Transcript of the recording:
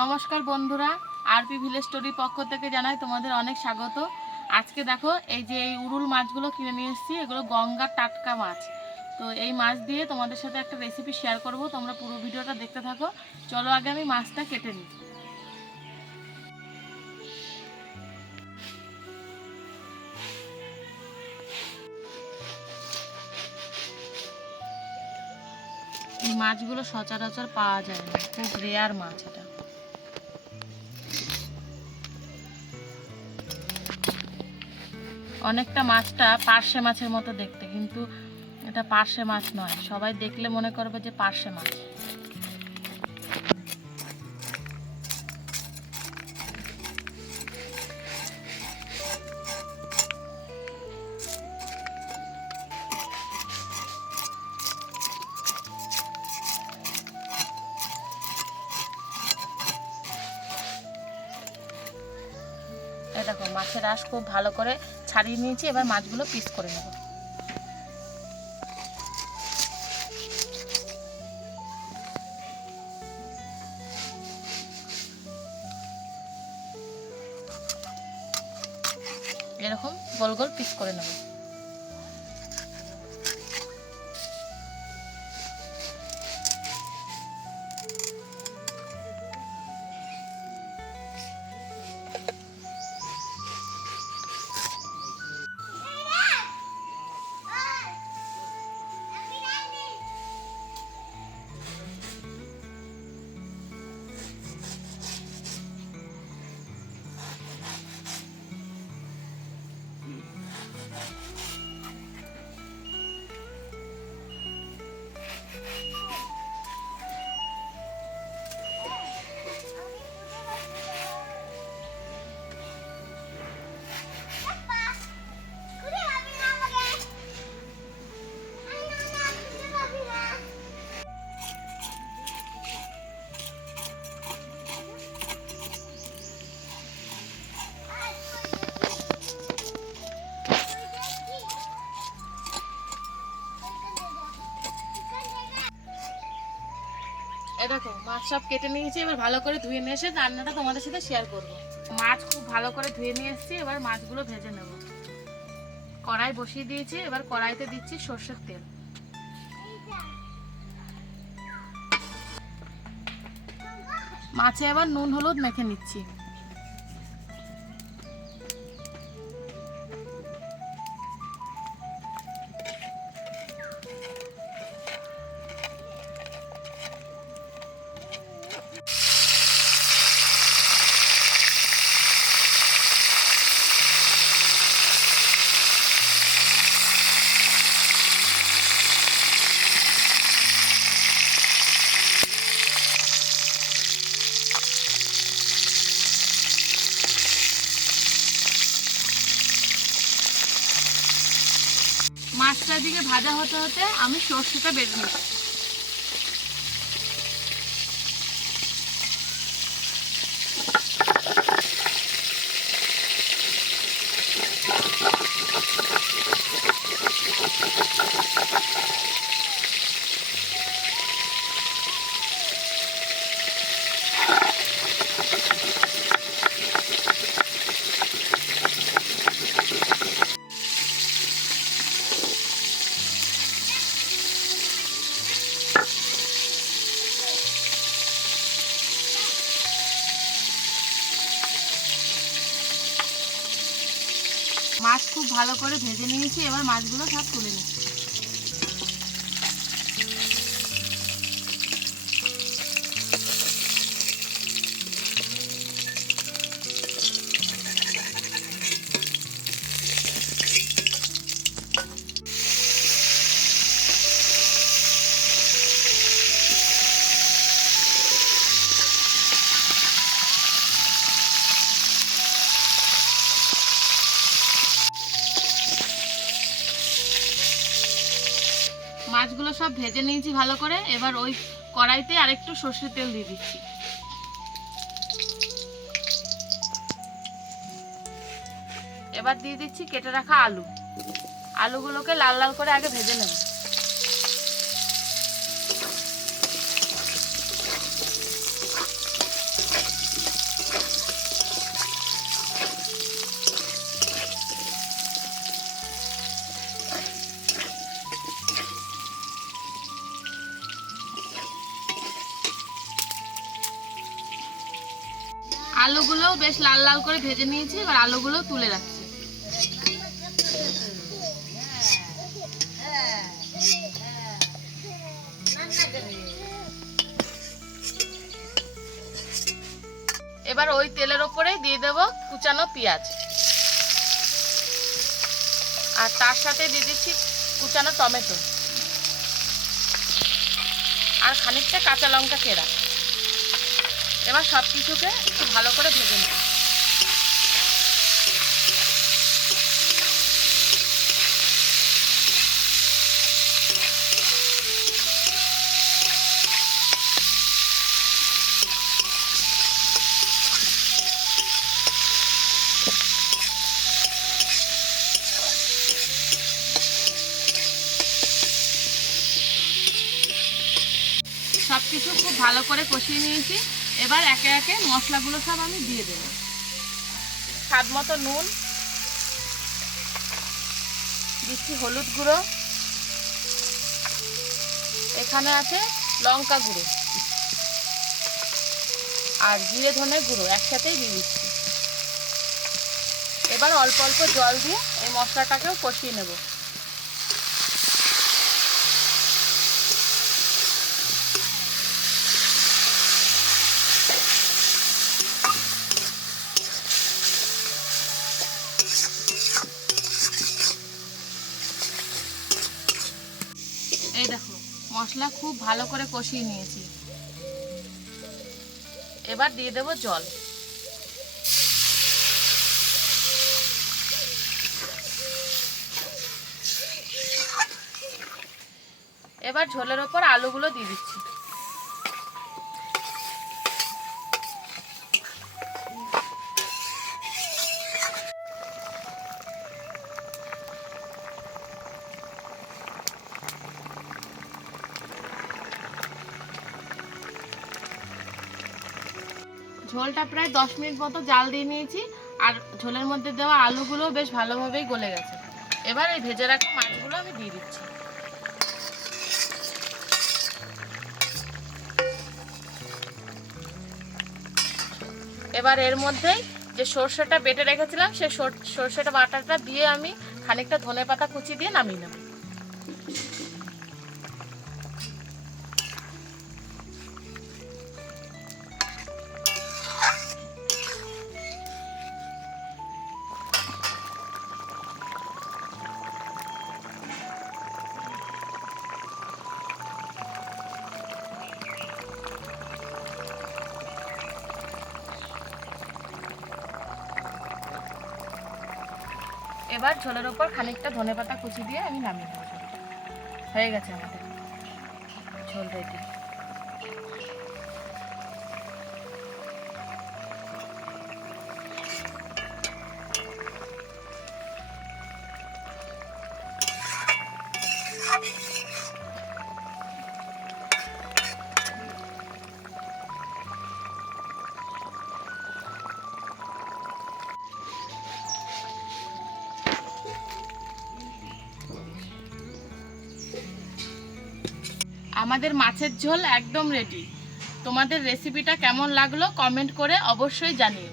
নমস্কার বন্ধুরা, RP village স্টোরির পক্ষ থেকে জানাই তোমাদের অনেক স্বাগত। আজকে দেখো এই যে এই উরুল মাছগুলো কিনে নিয়ে এসেছি, এগুলো গঙ্গার টাটকা মাছ। তো এই মাছ দিয়ে তোমাদের সাথে একটা রেসিপি শেয়ার করব, তোমরা পুরো ভিডিওটা দেখতে থাকো। চলো আগে আমি মাছটা কেটে নিই। এই মাছগুলো সচরাচর পাওয়া যায় না, খুব রেয়ার মাছ এটা। অনেকটা মাছটা পার্শে মাছের মতো দেখতে, কিন্তু এটা পার্শে মাছ নয়। সবাই দেখলে মনে করবে যে পার্শে মাছ। এই দেখো মাছের আঁশ খুব ভালো করে ছাড়িয়ে নিয়েছি, এবার মাছগুলো পিস করে নেব। এরকম গোল গোল পিস করে নেব। দেখো মাছ সব কেটে নিয়েছি, এবার ভালো করে ধুয়ে নিয়ে এসে রান্নাটা তোমাদের সাথে শেয়ার করব। মাছ খুব ভালো করে ধুয়ে নিয়ে এসেছি, এবার মাছগুলো ভেজে নেব। কড়াই বসিয়ে দিয়েছি, এবার কড়াইতে দিচ্ছি সর্ষের তেল। মাছে এবার নুন হলুদ মেখে নিচ্ছি। মাছটার দিকে ভাজা হতে হতে আমি সর্ষেটা বেটে নিচ্ছি। মাছ খুব ভালো করে ভেজে নিয়েছি, এবার মাছগুলো সব তুলে নিচ্ছি। মাছগুলো সব ভেজে নিয়েছি ভালো করে, এবার ওই কড়াইতে আরেকটু সর্ষের তেল দিয়ে দিচ্ছি। এবার দিয়ে দিচ্ছি কেটে রাখা আলু। আলুগুলোকে লাল লাল করে আগে ভেজে নেব। আলুগুলো বেশ লাল লাল করে ভেজে নিয়েছি, এবার আলুগুলো তুলে রাখছি। এবার ওই তেলের ওপরে দিয়ে দেব কুচানো পেঁয়াজ, আর তার সাথে দিয়ে দিচ্ছি কুচানো টমেটো আর খানিকটা কাঁচা লঙ্কা চেরা। এবার সব কিছুকে একটু ভালো করে ভেজে নেব। সব কিছু খুব ভালো করে কষিয়ে নিয়েছি। এবার একে একে মশলাগুলো সব আমি দিয়ে দেব। স্বাদ মতো নুন দিচ্ছি, হলুদ গুঁড়ো, এখানে আছে লঙ্কা গুঁড়ো আর জিরে ধনে গুঁড়ো একসাথেই দিয়ে দিচ্ছি। এবার অল্প অল্প জল দিয়ে এই মশলাটাকেও কষিয়ে নেব। এই দেখো মশলা খুব ভালো করে কষিয়ে নিয়েছি। এবার দিয়ে দেব জল। এবার ঝোলের ওপর আলুগুলো দিয়ে দিচ্ছি। ঝোলটা প্রায় 10 মিনিট মতো জাল দিয়ে নিয়েছি, আর ঝোলের মধ্যে দেওয়া আলুগুলো বেশ ভালোভাবেই গলে গেছে। এবার এই ভেজে রাখা মাছগুলো আমি দিয়ে দিচ্ছি। এবার এর মধ্যেই যে সর্ষেটা বেটে রেখেছিলাম সেই সর্ষেটা বাটাটা দিয়ে আমি খানিকটা ধনেপাতা কুচি দিয়ে নামিয়ে নেব। এবার ঝোলের ওপর খানিকটা ধনেপাতা কুচি দিয়ে আমি নামিয়ে দেবো। হয়ে গেছে আমাদের ঝোল রেডি। আমাদের মাছের ঝোল একদম রেডি। তোমাদের রেসিপিটা কেমন লাগলো কমেন্ট করে অবশ্যই জানিও।